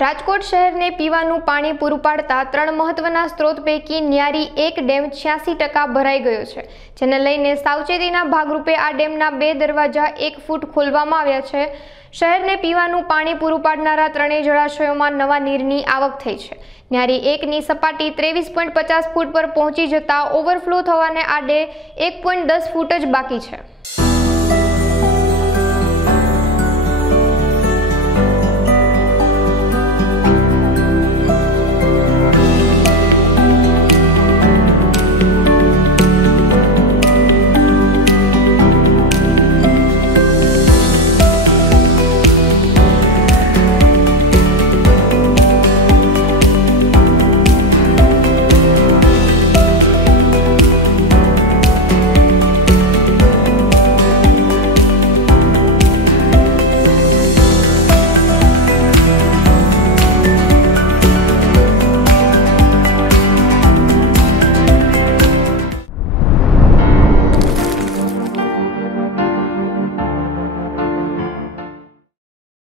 રાજકોટ શહેરને પીવાનું પાણી પૂરું પાડતા 3 મહત્વના સ્ત્રોત પૈકી ન્યારી એક ડેમ 86% ભરાઈ ગયો છે, જેને લઈને સાવચેતીના ભાગરૂપે આ ડેમના 2 દરવાજા 1 ફૂટ ખોલવામાં આવ્યા છે। શહેરને પીવાનું પાણી પૂરું પાડનારા 3 જળાશયોમાં નવા નીરની આવક થઈ છે। ન્યારી 1ની સપાટી 23.50 ફૂટ પર પહોંચી જતા ઓવરફ્લો થવાને આડે 1.10 ફૂટ જ બાકી છે।